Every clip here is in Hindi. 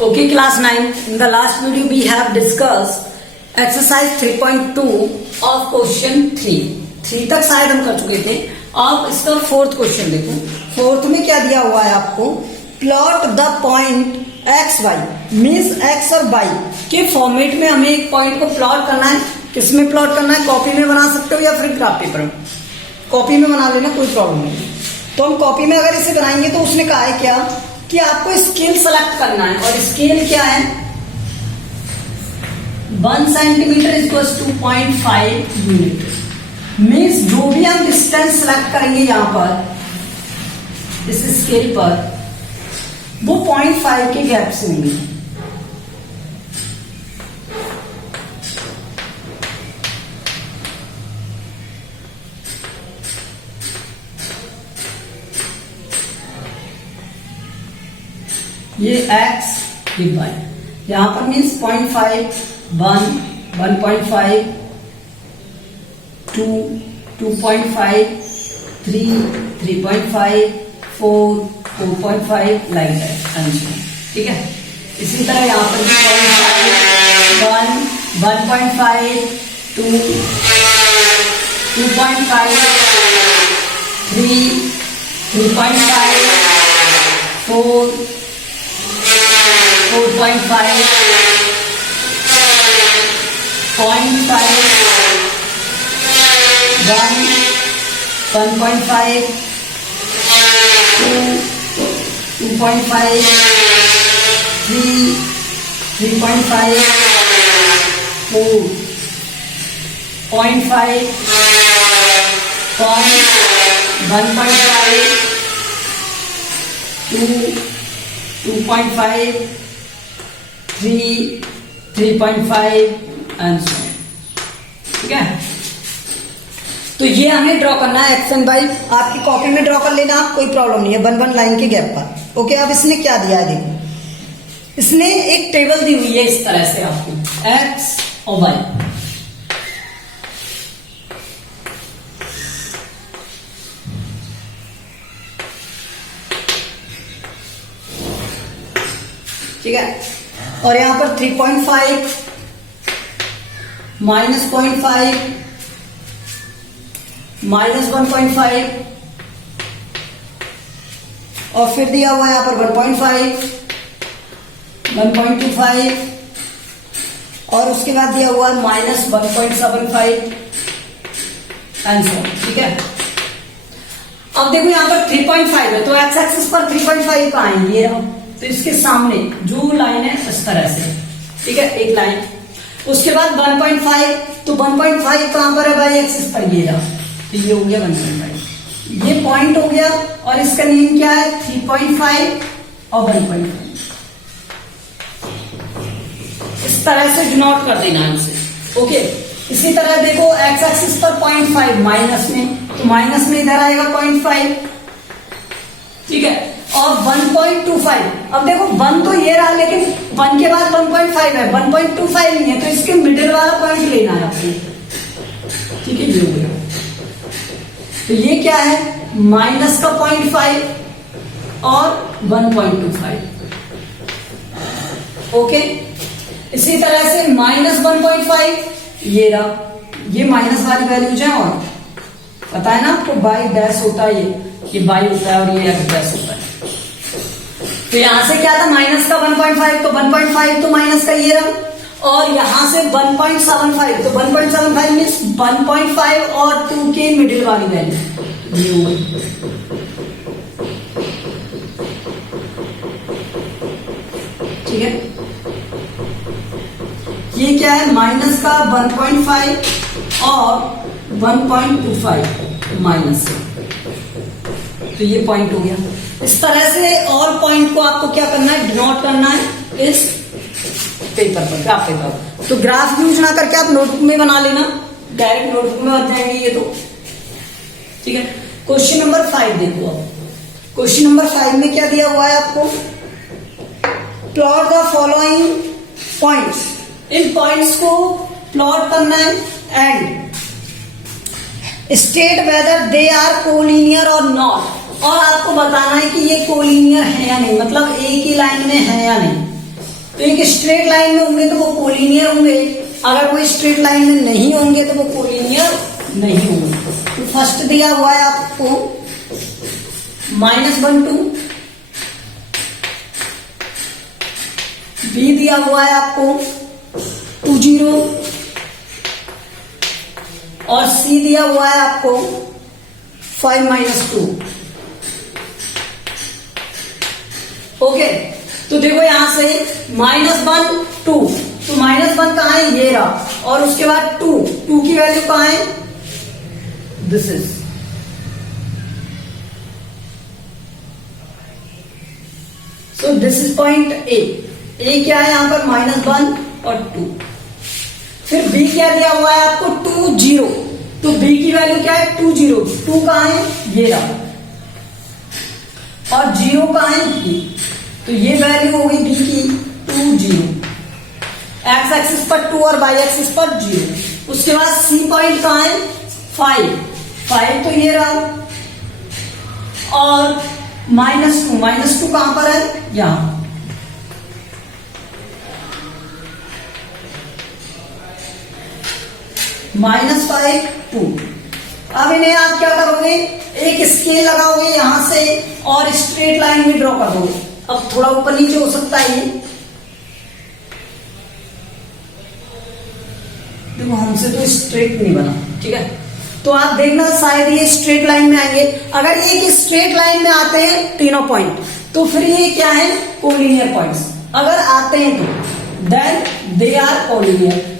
Okay, class 9. In the last video, we have discussed exercise 3.2 of question 3. 3 तक शायद हम कर चुके थे. अब इसका फोर्थ क्वेश्चन देखो. फोर्थ में क्या दिया हुआ है आपको? Plot the point x y means x और वाई के फॉर्मेट में हमें एक पॉइंट को प्लॉट करना है. किसमें प्लॉट करना है? कॉपी में बना सकते हो या फिर ग्राफ पेपर में. कॉपी में बना लेना, कोई प्रॉब्लम नहीं. तो हम कॉपी में अगर इसे बनाएंगे तो उसने कहा है क्या कि आपको स्केल सेलेक्ट करना है. और स्केल क्या है? 1 centimetre equals to 0.5 unit. Means जो भी हम डिस्टेंस सेलेक्ट करेंगे यहां पर इस स्केल पर वो 0.5 के गैप से होंगे. ये x ये y यहां पर मीन्स 0.5 1 1.5 2 2.5 3 3.5 4 4.5 लाइक दैट आंसर. ठीक है. इसी तरह यहां पर 1 1.5 2 2.5 3 3.5 4 4.5 0.5 1 1.5 2 2.5 3 3.5 4 0.5 1.5 2 2.5 3 3.5 आंसर. ठीक है. तो ये हमें ड्रॉ करना है एक्स एंड वाई. आपकी कॉपी में ड्रॉ कर लेना आप, कोई प्रॉब्लम नहीं है. 1 लाइन के गैप पर. ओके. अब इसने क्या दिया है देखो. इसने एक टेबल दी हुई है इस तरह से आपको एक्स और वाई. ठीक है. और यहां पर 3.5 माइनस 0.5 माइनस 1.5 और फिर दिया हुआ है यहां पर 1.5 1.25 और उसके बाद दिया हुआ है माइनस 1.75 आंसर. ठीक है. अब देखो यहां पर 3.5 है तो एक्स एक्सिस पर 3.5 कहां है? ये तो इसके सामने जो लाइन है इस तरह से. ठीक है. एक लाइन. उसके बाद 1.5 तो 1.5 कहां पर है? भाई एक्सिस पर ये रहा. तो ये हो गया 1.5. ये पॉइंट हो गया और इसका नेम क्या है? 3.5 और 1.5. इस तरह से डिनोट कर देना इसे. ओके. इसी तरह देखो एक्स एक्सिस पर 0.5 माइनस में तो माइनस में इधर आएगा 0.5. ठीक है. और 1.25 अब देखो 1 तो ये रहा लेकिन 1 के बाद 1.5 है. 1.25 नहीं है तो इसके मिडिल वाला पॉइंट लेना है आपको. ठीक है. ये हो गया. तो ये क्या है? माइनस का 0.5 और 1.25. ओके. इसी तरह से माइनस 1.5 ये रहा. ये माइनस वाली वैल्यूज है और पता है ना आपको बाई डैश होता है. ये बाई होता है और ये एक्स डैश होता है. तो यहां से क्या था? माइनस का 1.5 तो 1.5 तो माइनस का ये रहा और यहां से 1.75 तो 1.75 मीन्स 1.5 और 2 के मिडिल वाली वैल्यू ये हो गई. ठीक है. ये क्या है? माइनस का 1.5 और 1.25 माइनस से. तो ये पॉइंट हो गया. इस तरह से और पॉइंट को आपको क्या करना है? डिनोट करना है इस पेपर पर, ग्राफ पेपर पर. तो ग्राफ यूज ना करके आप नोटबुक में बना लेना. डायरेक्ट नोटबुक में बन जाएंगे ये तो. ठीक है. क्वेश्चन नंबर 5 देखो. अब क्वेश्चन नंबर 5 में क्या दिया हुआ है आपको? Plot the following points. इन पॉइंट्स को प्लॉट करना है and state whether they are collinear और नॉट. और आपको बताना है कि ये कोलिनियर है या नहीं, मतलब एक ही लाइन में है या नहीं. तो एक स्ट्रेट लाइन में होंगे तो वो कोलिनियर होंगे, अगर वो स्ट्रेट लाइन में नहीं होंगे तो वो कोलिनियर नहीं होंगे। तो फर्स्ट दिया हुआ है आपको -1 2, बी दिया हुआ है आपको 2 0, और सी दिया हुआ है आपको 5 - 2। ओके, तो देखो यहां से -1 2, तो -1 कहां है, ये रहा, और उसके बाद 2 की वैल्यू कहां है, this is, so this is point A क्या है यहां पर -1 और 2। फिर बी क्या दिया हुआ है आपको 2 0, तो बी की वैल्यू क्या है 2 0, 2 कहां है, ये रहा, और 0 कहां है, ये, तो ये वैल्यू होगी बी की 2 0, एक्स एक्सिस पर 2 और वाई एक्सिस पर 0। उसके बाद सी पॉइंट कहां है 5 तो ये रहा, और -2 कहां पर है, यहां। -5 2। अब इन्हें आप क्या करोगे, एक स्केल लगाओगे यहां से और स्ट्रेट लाइन में ड्रॉ कर दोगे। अब थोड़ा ऊपर नीचे हो सकता है ये, देखो हमसे तो स्ट्रेट नहीं बना, ठीक है, तो आप देखना शायद ये स्ट्रेट लाइन में आएंगे। अगर एक स्ट्रेट लाइन में आते हैं तीनों पॉइंट, तो फिर ये क्या है, कोलिनियर पॉइंट्स। अगर आते हैं तो देन दे आर कोलिनियर।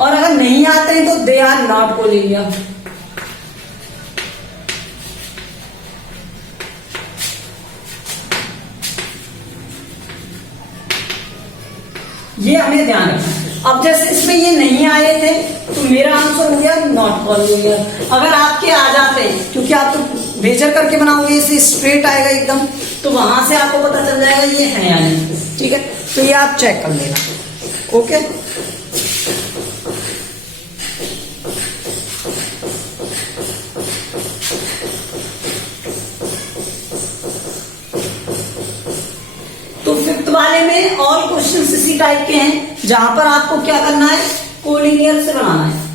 और अगर नहीं आते हैं तो दे आर नॉट कोलिनियर। ये हमें ध्यान रखना। अब जैसे इसमें ये नहीं आए थे तो मेरा आंसर हो गया नॉट कोलिनियर। अगर आपके आ जाते हैं, क्योंकि आप तो मेजर करके बनाओगे, इसे स्ट्रेट आएगा एकदम, तो वहां से आपको पता चल जाएगा ये है या नहीं, ठीक है, तो ये आप चेक कर लेना। ओके, तो फिफ्थ वाले में और क्वेश्चन इसी टाइप के हैं, जहां पर आपको क्या करना है, कोलिनियर से बनाना है।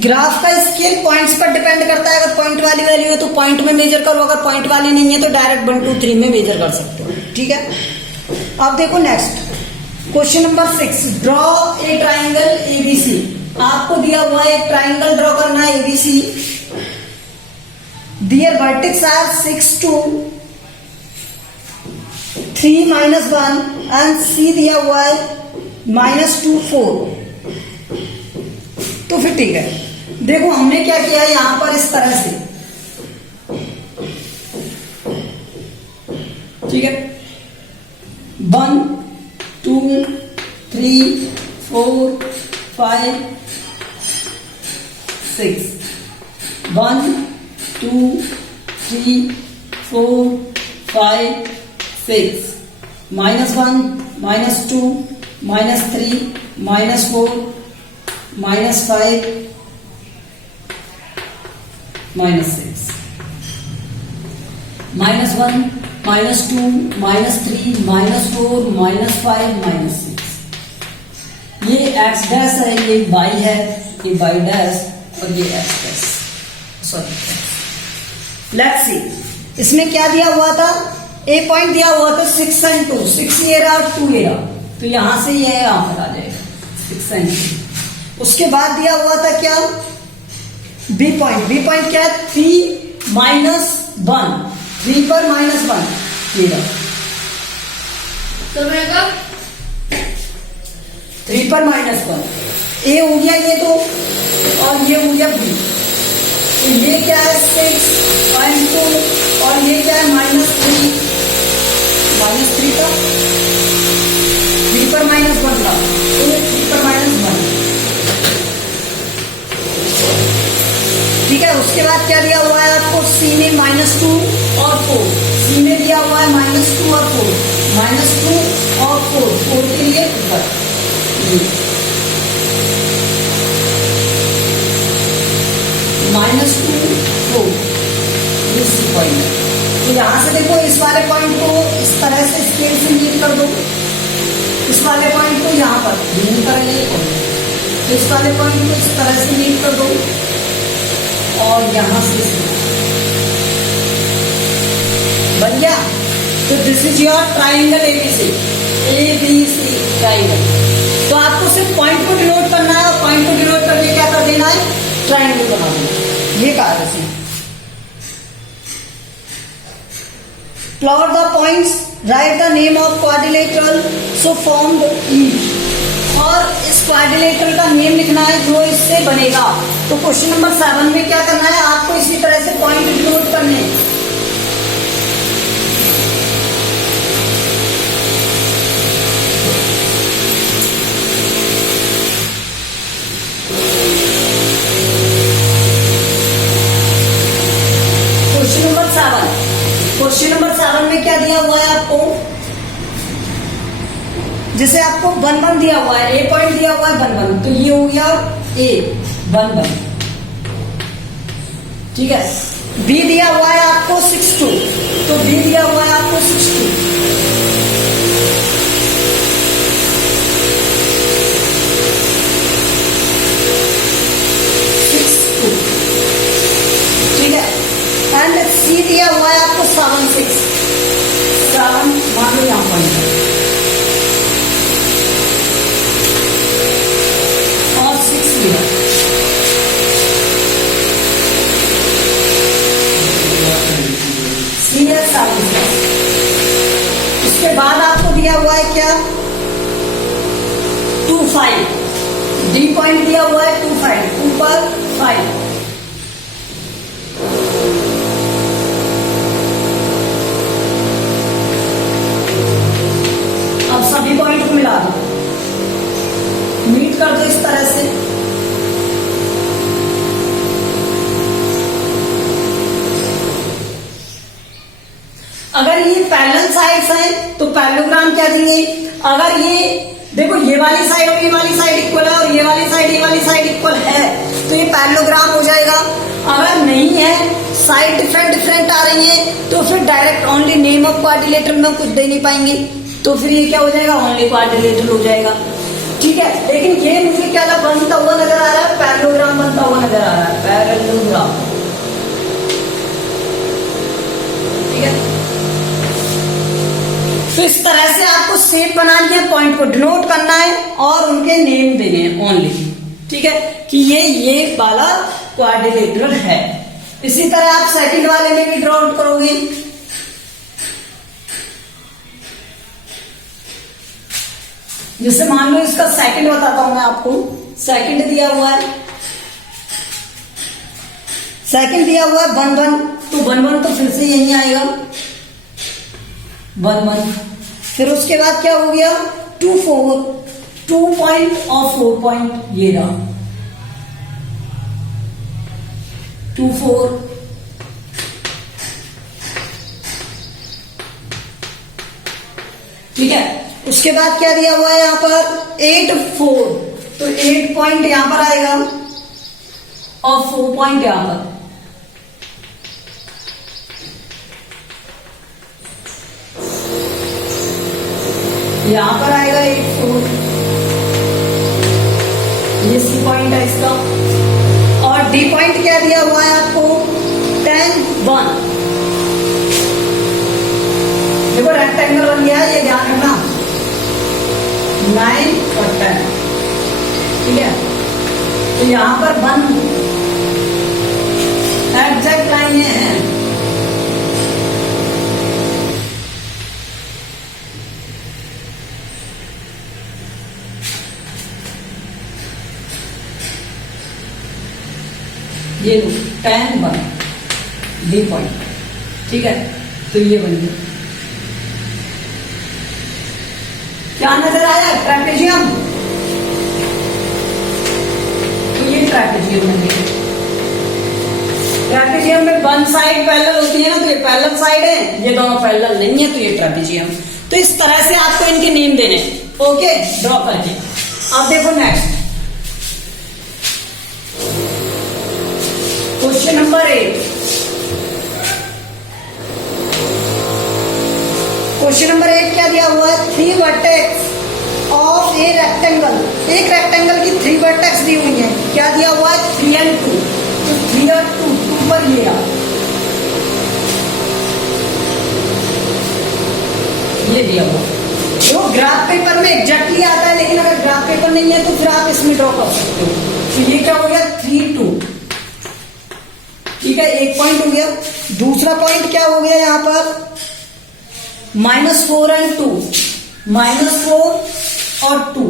ग्राफ का स्केल पॉइंट्स पर डिपेंड करता है। अगर पॉइंट वाली वैल्यू है तो पॉइंट में मेजर करो, अगर पॉइंट वाली नहीं है तो डायरेक्ट 1 2 3 में मेजर कर सकते हो, ठीक है। अब देखो next question number 6, draw a triangle ABC. आपको दिया हुआ है एक ट्राइंगल ड्रॉ करना है ABC. Their vertex are 6 2 3 -1 and C दिया हुआ है -2 4। तो फिर ठीक है, देखो हमने क्या किया है यहां पर इस तरह से, ठीक है, 1 2 3 4 5 6 1 2 3 4 5 6 -1 -2 -3 -4 -5 -6 -1 -2 -3 -4 -5 -6। ये x डैश है, ये y है, ये y डैश, और ये x dash, sorry. Let's see, इसमें क्या दिया हुआ था, ए पॉइंट दिया हुआ था 6 और 2, 6 ये रहा और 2 ये रहा, तो यहां से ये यहां पर आ जाएगा 6 और 2। उसके बाद दिया हुआ था क्या, बी पॉइंट क्या है, 3 -1, 3 पर -1 ये रहा, तो रहेगा 3 पर -1, ए हो गया ये तो, और ये हो गया बी। तो ये क्या है 6 और 2, और ये क्या है -3 का 3 पर -1 था, तो ये 3 पर -1, ठीक है। उसके बाद क्या दिया हुआ है आपको, सी में -2 और 4, सी में दिया हुआ है -2 और 4, -2 और 4 के लिए ऊपर, देखो इस वाले पॉइंट को इस तरह से स्केल से मीट कर दो, इस वाले पॉइंट को यहाँ पर मीट करेंगे, इस वाले पॉइंट को इस तरह से मीट कर दो और यहाँ से बन गया। तो this is your triangle ABC, ABC triangle. तो आपको सिर्फ पॉइंट को डिनोट करना है और पॉइंट को डिनोट करके क्या कर देना है, ट्राइंगल बना देना। ये कहा है plot the points, right the name of quadrilateral so formed each. और इस क्वाड्रिलेटरल का नेम लिखना है जो इससे बनेगा। तो क्वेश्चन नंबर 7 में क्या करना है, आपको इसी तरह से पॉइंट डिनोट करने हैं। क्वेश्चन नंबर 7 में क्या दिया हुआ है आपको, जैसे आपको 1 1 दिया हुआ है, ए पॉइंट दिया हुआ है 1 1, तो ये हो गया ए 1 1, ठीक है। बी दिया हुआ है आपको 6 2, तो बी दिया हुआ है आपको 6 2, ठीक है। एंड सी दिया हुआ है आपको 7 6, 7 मान लो यहाँ पॉइंट और 6 दिया, सी है 7 6। उसके बाद आपको दिया हुआ है क्या 2 5, डी पॉइंट दिया हुआ है 2 5, 2 पर 5, सभी पॉइंट को मिला दो, मीट कर दो इस तरह से। अगर ये पैरेलल साइड्स हैं तो पैरेललोग्राम क्या देंगे। अगर ये देखो ये वाली साइड और ये वाली साइड इक्वल है और ये वाली साइड इक्वल है तो ये पैरेललोग्राम हो जाएगा। अगर नहीं है, साइड डिफरेंट आ रही है, तो फिर direct only name of quadrilateral में कुछ दे नहीं पाएंगे, तो फिर ये क्या हो जाएगा, ओनली क्वाड्रिलेटरल हो जाएगा, ठीक है। लेकिन ये मुझे क्या बनता हुआ नजर आ रहा है, पैरेललोग्राम बनता हुआ नजर आ रहा है, पैरेललोग्राम, ठीक है। तो इस तरह से आपको शेप बनानी है, पॉइंट को डिनोट करना है और उनके नेम देने हैं ओनली, ठीक है, कि ये वाला क्वाड्रिलेटरल है। इसी तरह आप सेकंड वाले में भी ड्रॉ करोगे। जैसे मान लो इसका सेकंड बताता हूं मैं आपको, सेकंड दिया हुआ है, सेकंड दिया हुआ है 1 1, तो 1 1 तो फिर से यही आएगा 1 1। फिर उसके बाद क्या हो गया 2 4, 2 पॉइंट और 4 पॉइंट, ये रहा 2 4, ठीक है। उसके बाद क्या दिया हुआ है यहां पर 8 4, तो 8 पॉइंट यहां पर आएगा और 4 पॉइंट यहां पर, यहां पर आएगा 8 4, ये सी पॉइंट है इसका। और डी पॉइंट क्या दिया हुआ है आपको 10 1, देखो रेक्टेंगल बन गया है, ये ध्यान रखना 9 और 10, ठीक है। तो यहां पर 1 एग्जैक्ट लाइन है, ये 10 1 डी पॉइंट, ठीक है। तो ये बन गया, क्या नजर आया ट्रैपेजियम, तो ये ट्रैपेजियम बन गया। ट्रैपेजियम में 1 साइड पैरेलल होती है ना, तो ये पैरेलल साइड है, ये दोनों पैरेलल नहीं है, तो ये ट्रैपेजियम। तो इस तरह से आपको इनके नेम देने, ओके, ड्रॉ करके। अब देखो next question number 8। Question number 8 क्या दिया हुआ है, 3 वर्टेक्स ऑफ ए रेक्टेंगल, एक रेक्टेंगल की 3 वर्टेक्स दी हुई है, क्या दिया हुआ है 3 and 2, तो 3 और 2 पर लिया, ये दिया हुआ। वो ग्राफ पेपर में एग्जैक्टली आता है, लेकिन अगर ग्राफ पेपर नहीं है तो फिर आप इसमें ड्रॉ कर सकते हो। तो ये क्या हो गया 3 2, ठीक है, एक पॉइंट हो गया। दूसरा पॉइंट क्या हो गया यहां पर, -4 and 2, -4 और 2,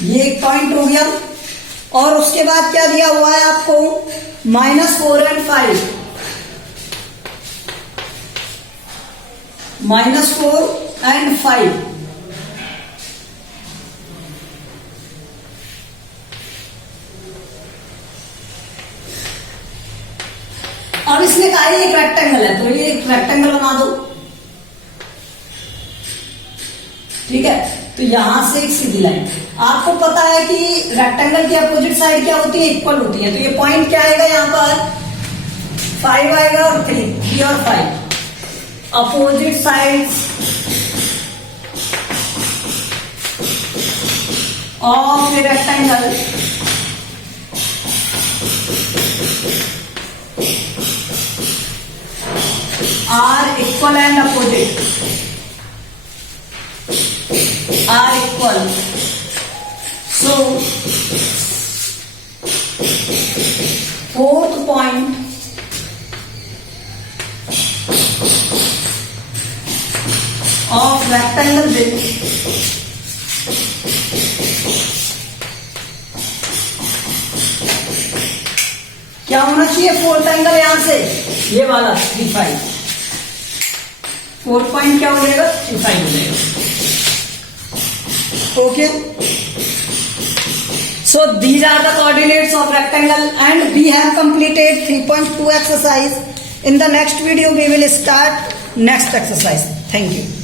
ये एक पॉइंट हो गया। और उसके बाद क्या दिया हुआ है आपको, -4 and 5, -4 and 5, अब इसने कहा एक रेक्टेंगल है, तो ये एक रेक्टेंगल बना दो, ठीक है। तो यहां से एक सीधी लाइन, आपको पता है कि रेक्टेंगल की अपोजिट साइड क्या होती है, इक्वल होती है। तो ये पॉइंट क्या आएगा यहां पर, 5 आएगा और 3 और 5 opposite sides of a rectangle are equal and opposite, are equal. So, fourth point of rectangle width क्या होना चाहिए, फोर्थ एंगल यहां से ये वाला 3 5, फोर्थ पॉइंट क्या हो जाएगा 3 5 हो जाएगा। Okay, so these are the coordinates of rectangle and we have completed 3.2 exercise. In the next video we will start next exercise. Thank you.